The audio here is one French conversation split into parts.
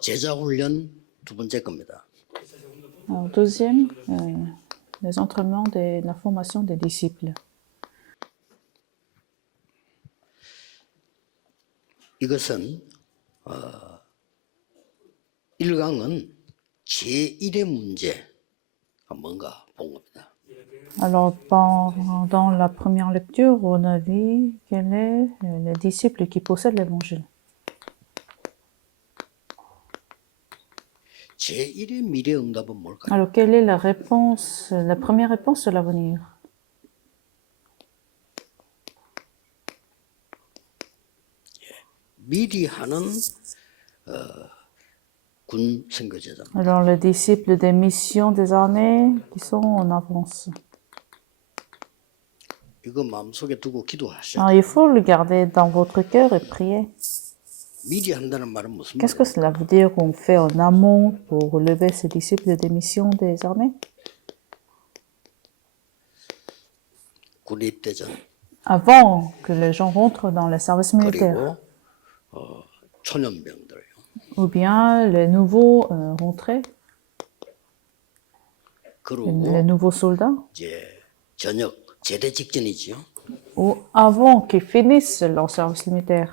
제자 훈련 두 번째 겁니다. Alors, deuxième, les entraînements de la formation des disciples. 이것은 1강은 제1의 문제가 뭔가 본 겁니다. Alors, pendant la première lecture, on a vu quel est le disciple qui possède l'évangile. 제1의 미래 응답은 뭘까요? Alors, quelle est la réponse, la première réponse de l'avenir? 미리 하는 군 선교제자입니다. Alors, les disciples des missions des armées qui sont en avance. 이거 마음속에 두고 기도하셔야 Alors, il faut le garder dans votre cœur et prier. 미리 한다는 말은 무슨 Qu'est-ce 말이에요? que cela veut dire qu'on fait en amont pour lever ces disciples des missions des armées? 군 입대 전 Avant que les gens rentrent dans le service militaire, 그리고 초년병들 ou bien les nouveaux rentrés, 그리고 les nouveaux soldats, 이제 전역 제대 직전이지요. ou avant qu'ils finissent leur service militaire.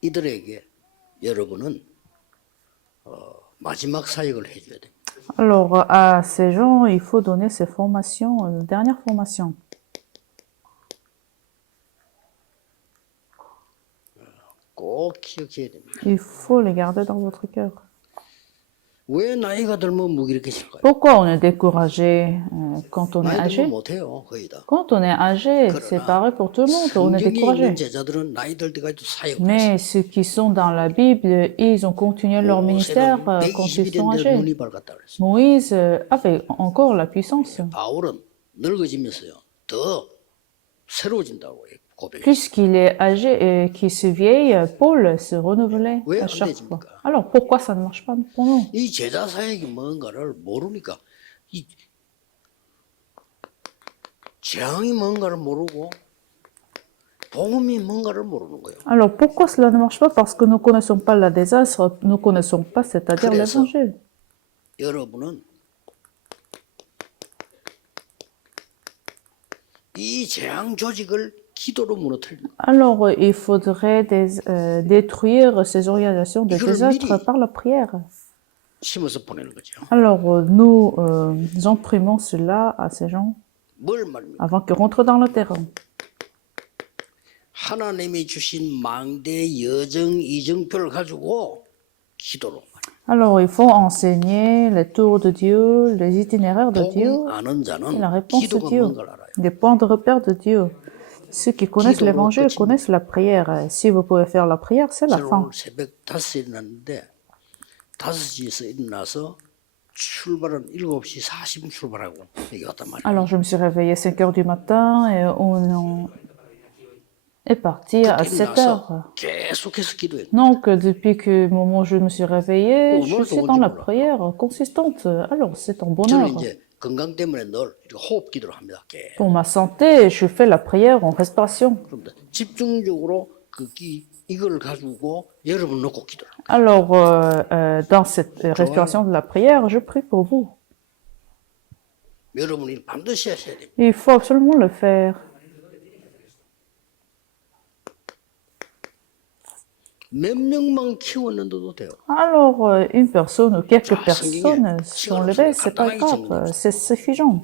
이들에게 여러분은 마지막 사역을 해줘야 됩니다. Alors, à ces gens, il faut donner ces formations, dernière formation. 꼭 기억해야 됩니다. Il faut les garder dans votre cœur. 왜 나이가 들면 무기력해질까요? Pourquoi on est découragé quand on est 나이 âgé? 들면 못해요, 거의 다. Quand on est âgé, c'est pareil pour tout le monde, on est 성경에 découragé. 있는 제자들은 나이 들 때까지도 사역을 했어요. Mais ceux qui sont dans la Bible, ils ont continué leur ministère 모세는 quand ils sont 120이 됐는데 âgés. 눈이 밝았다 그랬어요. Moïse avait encore la puissance. 바울은 늙어지면서요 더 새로워진다고 고백했어요. Puisqu'il est âgé et qu'il se vieille, Paul se renouvelait 왜 à 안 chaque 되십니까? fois. Alors pourquoi ça ne marche pas pour nous? 이 제자 사역이 뭔가를 모르니까 이 재앙이 뭔가를 모르고 복음이 뭔가를 모르는 거예요. Alors pourquoi cela ne marche pas? Parce que nous ne connaissons pas le désastre, nous ne connaissons pas, c'est-à-dire 그래서 l'évangile. 여러분은 이 재앙 조직을 기도로 무너뜨리는 거예요. Alors il faudrait détruire ces organisations de 이거를 désastre 미리 par la prière. 심어서 보내는 거죠. Alors nous imprimons cela à ces gens 뭘 말입니까? avant qu'ils rentrent dans le terrain. 하나님이 주신 망대 여정 이정표를 가지고 기도로 말이에요. Alors il faut enseigner les tours de Dieu, les itinéraires de Dieu 복음 아는 et 자는 la réponse de 기도가 Dieu, 뭔가를 알아요. des points de repère de Dieu. Ceux qui connaissent l'évangile connaissent la prière. Et si vous pouvez faire la prière, c'est la 저는 fin. 오늘 새벽 5시에 일어났는데 5시에서 일어나서 출발은 7시 40분 출발하고 여기 왔단 말이에요. Alors je me suis réveillée à 5 heures du matin et on est parti à 7 heures. 일어나서 계속해서 기도했어요. Donc depuis que le moment où je me suis réveillée, je suis dans la prière consistante. Alors c'est un bonheur. 저는 이제 건강 때문에 늘 이렇게 호흡 기도를 합니다. 계속. Pour ma santé, je fais la prière en respiration. 그럼 집중적으로 이걸 가지고 여러분 놓고 기도를 합니다. Alors, dans cette respiration de la prière, je prie pour vous. 여러분이 반드시 하셔야 됩니다. Il faut absolument le faire. 몇 명만 키웠는데도 돼요. Alors, une personne ou quelques Ah, personnes sont levées, c'est pas grave, c'est suffisant.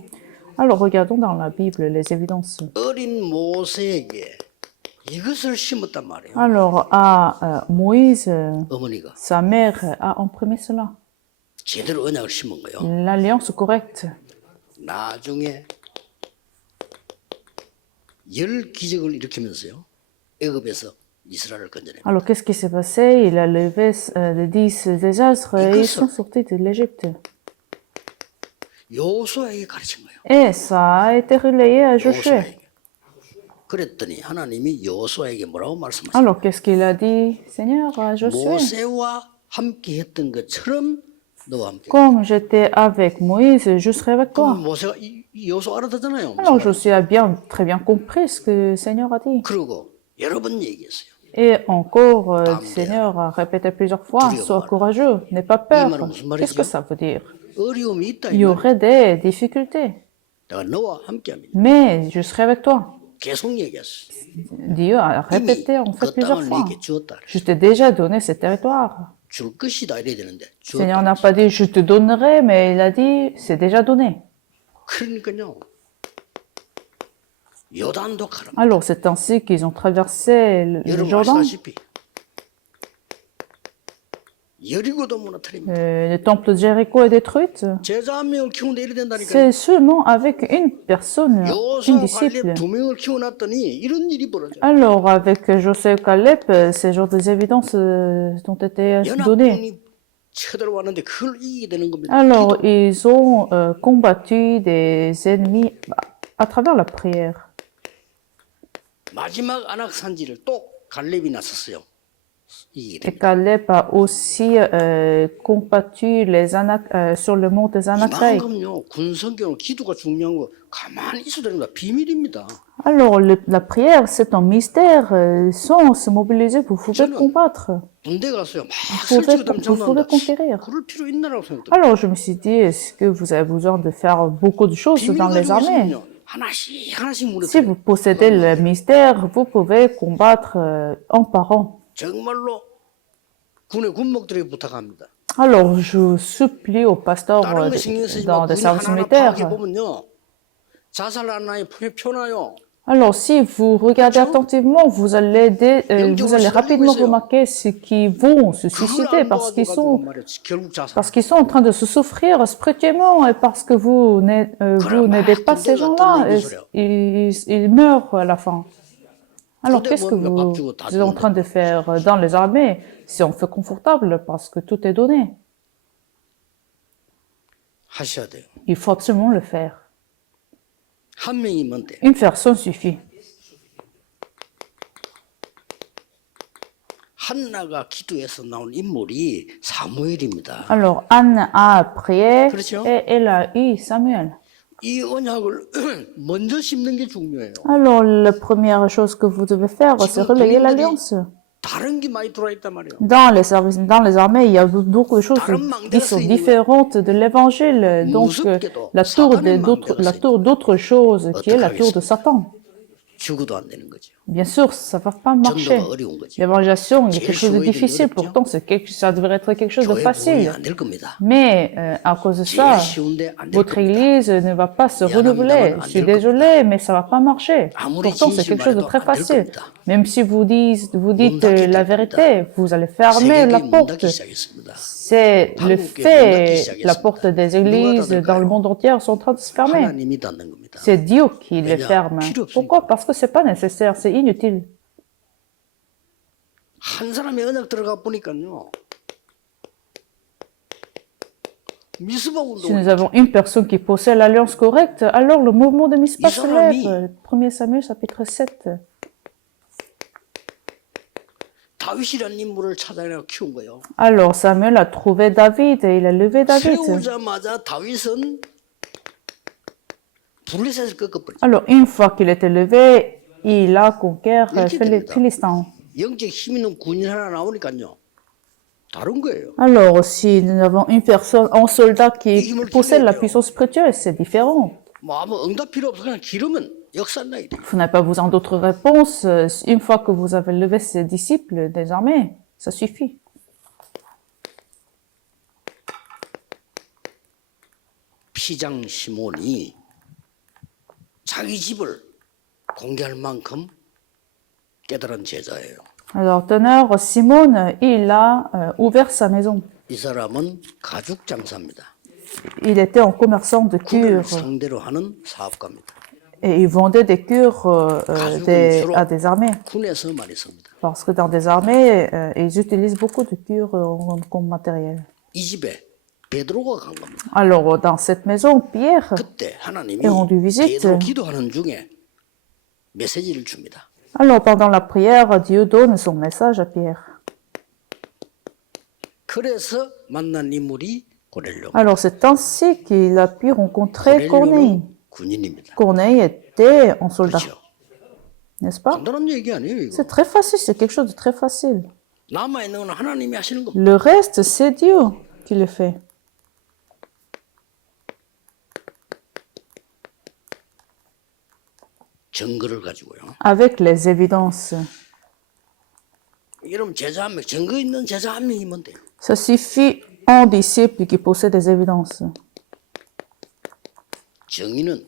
Alors, regardons dans la Bible les évidences. 어린 모세에게 이것을 심었단 말이에요. Alors, à Moïse, 어머니가 sa mère a imprimé cela. 제대로 언약을 심은 거예요. L'alliance correcte. 나중에 10기적을 일으키면서요. 애굽에서 이스라엘을 건져내요. Alors, qu'est-ce qui s'est passé? Il a levé les 10 désastres et ils sont sortis de l'Égypte. 여호수아에게 가르친 거예요. Et ça a été relayé à Josué. 여호수아에게. 그랬더니 하나님이 여호수아에게 뭐라고 말씀하셨어요? Alors, qu'est-ce qu'il a dit, Seigneur, à Josué? 모세와 함께 했던 것처럼 너와 함께. Comme j'étais avec Moïse, je serai avec toi. 그럼 모세가 이 여호수아 알아듣잖아요. Alors, Josué a très bien compris ce que le Seigneur a dit. 그리고 여러 번 얘기했어요. Et encore, le Dame Seigneur a répété plusieurs fois, Dieu, sois voilà. courageux, n'aie pas 이 peur. 말은 무슨 Qu'est-ce que 말이죠? ça veut dire? 어려움이 있다 Il 이 y 말. aurait des difficultés, 내가 너와 함께합니다. mais je serai avec toi. 계속 얘기했어. Dieu a 이미 répété en fait 그 plusieurs 땅을 fois. 네게 주었다. Je t'ai déjà donné ce territoire. 줄 것이다 이래야 되는데 Le Seigneur 주었다. n'a pas dit je te donnerai, mais il a dit c'est déjà donné. 그러니까요. 요단도 가라. Alors c'est ainsi qu'ils ont traversé le 여러분 Jourdain. 아시다시피 여리고도 무너뜨립니다. Le temple de Jéricho est détruit. 제자 한 명을 키우는데 이래 된다니까요. C'est seulement avec une personne, une 요수와 disciple. 갈렙 두 명을 키워놨더니 이런 일이 벌어져요. Alors, avec Josué et Caleb, ces genres d'évidences ont été donnés. 연합군이 쳐들어왔는데 그걸 이기게 되는 겁니다. Alors, ils ont combattu des ennemis à travers la prière. 마지막 안악산지를 또 갈렙이 나섰어요. 이기게 Et 됩니다. Caleb a aussi combattu sur le mont des Anakai. 이만큼요 군성경은 기도가 중요한 거 가만히 있어도 됩니다. 비밀입니다. Alors, la prière, c'est un mystère. Sans se mobiliser, vous pouvez combattre. 군대 갔어요. 막 Vous pouvez, 설치고 vous pouvez 담장난다. conquérir. 그럴 필요 있나라고 생각해요. Alors, je me suis dit, est-ce que vous avez besoin de faire beaucoup de choses 비밀 dans les 가지고 armées? 있으면요 하나씩 하나씩 Si 무너뜨려요. vous possédez le mystère, vous pouvez combattre un par un. 정말로 군의 군목들에게 부탁합니다. Alors, je supplie aux pasteurs 다른 거 신경 쓰지 dans 말고 des 군 services 하나하나 militaires. 파악해 보면요 자살하는 아이 표나요. Alors, si vous regardez attentivement, vous allez rapidement remarquer ceux qui vont se 그걸 suicider 안 parce qu'ils 도와줘가지고 sont, 말이야 결국 자살. parce qu'ils sont en train de se souffrir spirituellement et parce que vous n'aidez pas ces gens-là, ils meurent à la fin. Alors, qu'est-ce que vous êtes en train de faire dans les armées? C'est un fait confortable parce que tout est donné. 하셔야 돼요. Il faut absolument le faire. 한 명이면 돼. Une personne suffit. 한나가 기도해서 나온 인물이 사무엘입니다. Alors, Anne a prié 그렇죠? et elle a eu Samuel. 이 언약을 먼저 심는 게 중요해요. Alors, la première chose que vous devez faire, c'est relayer l'alliance. 다른 게 많이 들어와 있단 말이에요. Dans les services, dans les armées, il y a beaucoup de choses qui sont différentes de l'évangile. Donc, la tour d'autre chose, qui est la tour de Satan. 죽어도 안 되는 거죠. Bien sûr, ça va pas marcher. 전도가 어려운 거죠. L'évangélisation est quelque chose de difficile, pourtant ça devrait être quelque chose de 교회 부흥이 facile. 안될 겁니다. Mais à cause de ça, 제일 쉬운데 안 될 votre 겁니다. église ne va pas se renouveler. Je suis désolé, mais ça va pas marcher. Pourtant, c'est quelque chose de très facile. Même si vous dites la vérité, vous allez fermer la 세계에 문 porte. 닫기 시작했습니다. C'est le fait, la porte des églises dans le monde entier sont en train de se fermer. 하나님이 닫는 겁니다. C'est Dieu qui les ferme. Pourquoi? Parce que c'est pas nécessaire, c'est inutile. 한 사람이 언약 들어가 보니까요. 미스바 Si 운동 nous avons une personne qui possède l'alliance correcte, alors le mouvement de Mispa se lève. 1 Samuel chapitre 7. 다윗이라는 인물을 찾아내고 키운 거예요. Alors Samuel a trouvé David et il a levé David. 세우자마자 다윗은 블레셋을 꺾어버렸죠. Alors une fois qu'il était levé, il a conquéri les Philistins. 영적 힘 있는 군인 하나 나오니까요. 다른 거예요. Alors si nous avons une personne, un soldat qui possède la puissance spirituelle, c'est différent. 뭐 아무 응답 필요 없어 그냥 기르면 역사나야 돼. Vous n'avez pas besoin d'autres réponses. Une fois que vous avez levé ces disciples des armées, ça suffit. 피장 시몬이 자기 집을 공개할 만큼 깨달은 제자예요. Alors, teneur Simone, il a ouvert sa maison. 이 사람은 가죽 장사입니다. Il était un commerçant de 군을 cure 상대로 하는 사업가입니다. et il vendait des cures à des armées. 군에서 많이 씁니다. Parce que dans des armées, ils utilisent beaucoup de cures comme matériel. 이 집에 베드로가 간 겁니다. Alors, dans cette maison, Pierre 그때 하나님이 est rendu visite. 베드로 기도하는 중에 메시지를 줍니다. Alors, pendant la prière, Dieu donne son message à Pierre. 그래서 만난 인물이 고넬료. Alors, c'est ainsi qu'il a pu rencontrer Corneille. 고넬료는 군인입니다. Corneille était un soldat. 그렇죠. n'est-ce pas? 간단한 얘기 아니에요, 이거. C'est très facile, c'est quelque chose de très facile. 남아있는 건 하나님이 하시는 겁니다. Le reste, c'est Dieu qui le fait. 증거를 가지고요. Avec les évidences. 여러분 제자 한 명, 증거 있는 제자 한 명이면 돼요. Ça suffit un disciple qui possède des évidences. 증인은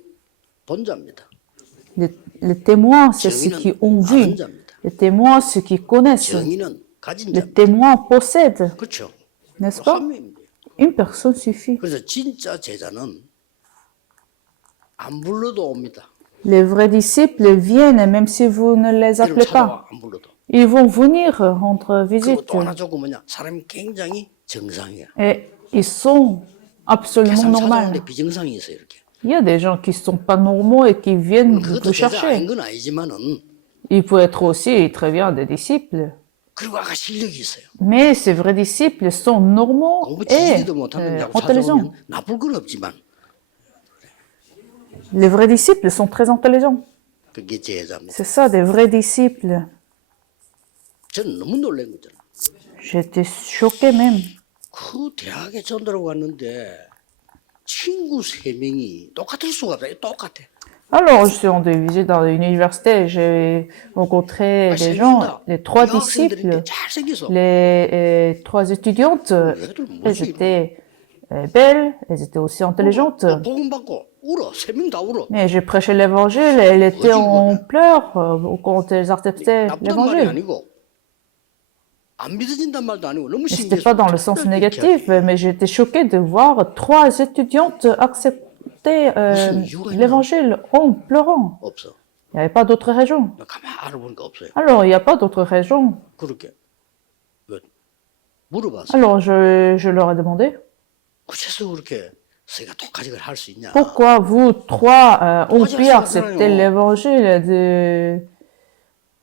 본자입니다. Les témoins, c'est ceux qui ont vu. 아는 자입니다. Les témoins, ceux qui connaissent. 증인은 가진 Les 자입니다. témoins possèdent, 그렇죠? n'est-ce pas? 한 명입니다. Une personne suffit. 그래서 진짜 제자는 안 불러도 옵니다. Les vrais disciples viennent même si vous ne les 이름 appelez pas. 찾아와 안 불러도. Ils vont venir rendre 그리고 visite. 또 하나 좋고 뭐냐? 사람이 굉장히 정상이야. Et ils sont absolument 세상 normaux. 찾아오는데 비정상이 있어 이렇게. Il y a des gens qui ne sont pas normaux et qui viennent 그것도 vous 제자 chercher. 아닌 건 아니지만은 Ils peuvent être aussi très bien des disciples. 그리고 아까 실력이 있어요. Mais ces vrais disciples sont normaux 공부 et 지지도 못하는 자고 intelligents. 찾아오면 나쁠 건 없지만 Les vrais disciples sont très intelligents. 그게 제자입니다. C'est ça, des vrais disciples. 저는 너무 놀란 거잖아. J'étais choquée même. 그 대학에 전도를 갔는데 친구 3명이 똑같을 수가 없어요. 똑같아. Alors, je suis rendue visite dans une université, j'ai rencontré des gens, les 3 disciples, 잘생겨서 les 3 étudiantes, elles étaient belles, elles étaient aussi intelligentes. 복음 받고 울어. 3명 다 울어. Mais j'ai prêché l'évangile et elles étaient en pleurs quand elles acceptaient 나쁜 말이 l'évangile. 아니고 안 믿어진단 말도 아니고 너무 Ce n'était 신기해서 pas dans le sens négatif, mais j'étais choquée de voir 3 étudiantes accepter l'évangile en pleurant. 없어. Il n'y avait pas d'autre raison. 가만 알아보니까 없어요. Alors, il n'y a pas d'autre raison. 그렇게 물어봤어. Alors, je leur ai demandé, 그래서 그렇게 저희가 독가직을 할 수 있냐? pourquoi vous 3 ont pu accepter l'évangile de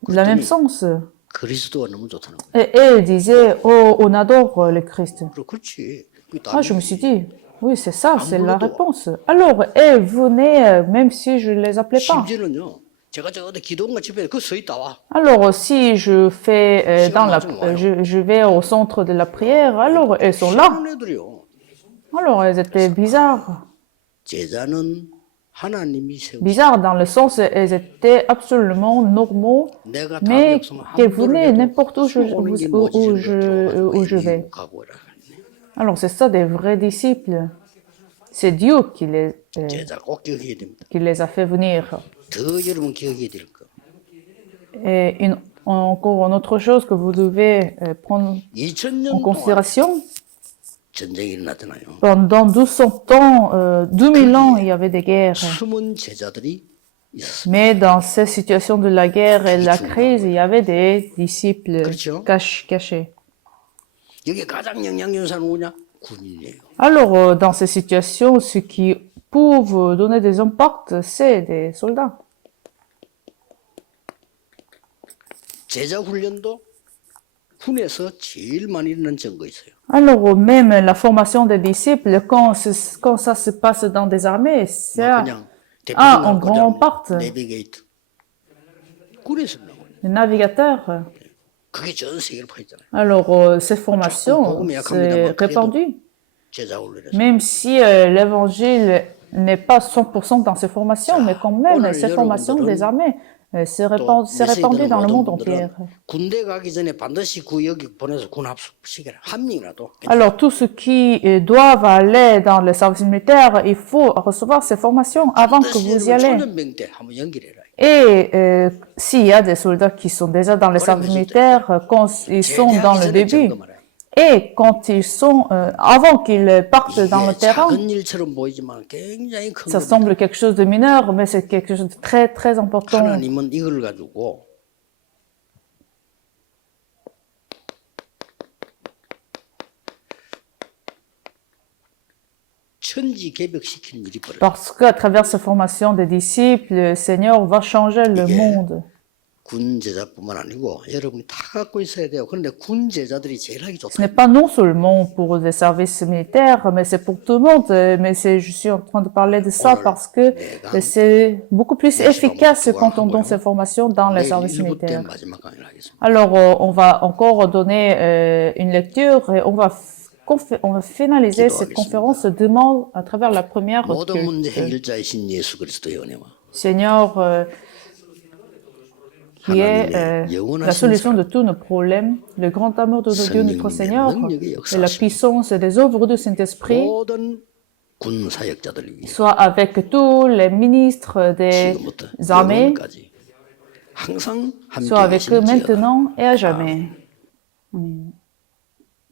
la même sens? 그리스도가 너무 좋다는 거예요. Et elles disaient, oh, on adore le Christ. 그렇지. Ah, je me suis dit, oui, c'est ça, c'est la réponse. Alors, elles venaient, même si je ne les appelais pas. 심지어는요. 제가 저 어디 기도원가 집에 그 서 있다 와. Alors, si je fais je vais au centre de la prière, alors elles sont là. 그런 애들이요. Alors, elles étaient bizarres. 제자는 하나님이 세우신 Bizarres dans le sens, elles étaient absolument normaux, 내가 mais 답이 없으면 qu'elles 함부로 venaient 해도 n'importe où 오는 게 뭐지? où je vais. 가고 이라. Alors, c'est ça des vrais disciples. C'est Dieu 제자 꼭 기억해야 됩니다. qui les a fait venir. 더 여러분 기억해야 될 거. Et encore une autre chose que vous devez prendre 2000년 en 동안 considération, 전쟁이 일어났잖아요. pendant 1200 ans, 2000 ans, il y avait des guerres. 숨은 제자들이 있었어요. Mais dans ces situations de la guerre et de la crise, il y avait des disciples 그렇죠. cachés. 여기 가장 영향력 있는 사람은 누구냐? 군인이에요. Alors, dans ces situations, ceux qui peuvent donner des impacts, c'est des soldats. 제자 훈련도 군에서 제일 많이 일어난 증거 있어요. Alors, même la formation des disciples, quand ça se passe dans des armées, ça 그냥 a un 대표님 grand impact. 내비게이트 군에서 나와요. Le navigateur. 그게 전 세계를 퍼있잖아요. Alors, ces formations, c'est répandu. 제자 훈련에서. Même si l'évangile n'est pas 100% dans ces formations, mais quand même, ces formations des armées, c'est répandu dans le monde entier. 군대 가기 전에 반드시 여기 보내서 군 합숙시켜라. 한 명이라도. Alors, tous ceux qui doivent aller dans le service militaire, il faut recevoir ces formations avant que vous y allez. 초년병 때 한번 연결해라. Et s'il y a des soldats qui sont déjà dans le service militaire, quand ils sont dans le début, et quand ils sont, avant qu'ils partent dans le terrain, 작은 일처럼 보이지만 굉장히 큰 ça 겁니다. semble quelque chose de mineur, mais c'est quelque chose de très, très important. 하나님은 이걸 가지고 천지 개벽시키는 일이 벌어요. Parce qu'à travers cette formation des disciples, le Seigneur va changer le monde. 군 제자뿐만 아니고 여러분이 다 갖고 있어야 돼요. 그런데 군 제자들이 제일 하기 Ce 좋다. n'est pas non seulement pour des services militaires, mais c'est pour tout le monde. Mais je suis en train de parler de ça parce que c'est beaucoup plus efficace quand on donne ces formations dans les 내일 services 1부 때 militaires. 마지막 강의를 하겠습니다. Alors, on va encore donner une lecture et on va finaliser cette conférence demain à travers la première 모든 문제 culte. 해결자이신 예수 그리스도의 은혜와 Seigneur, qui est la solution de tous nos problèmes, le grand amour de Dieu notre Seigneur et la puissance et les œuvres du Saint-Esprit 모든 군 사역자들을 위해 soient avec tous les ministres des 지금부터 armées, 영원까지 항상 함께 soient avec eux 계실지어다. maintenant et à jamais. Amen.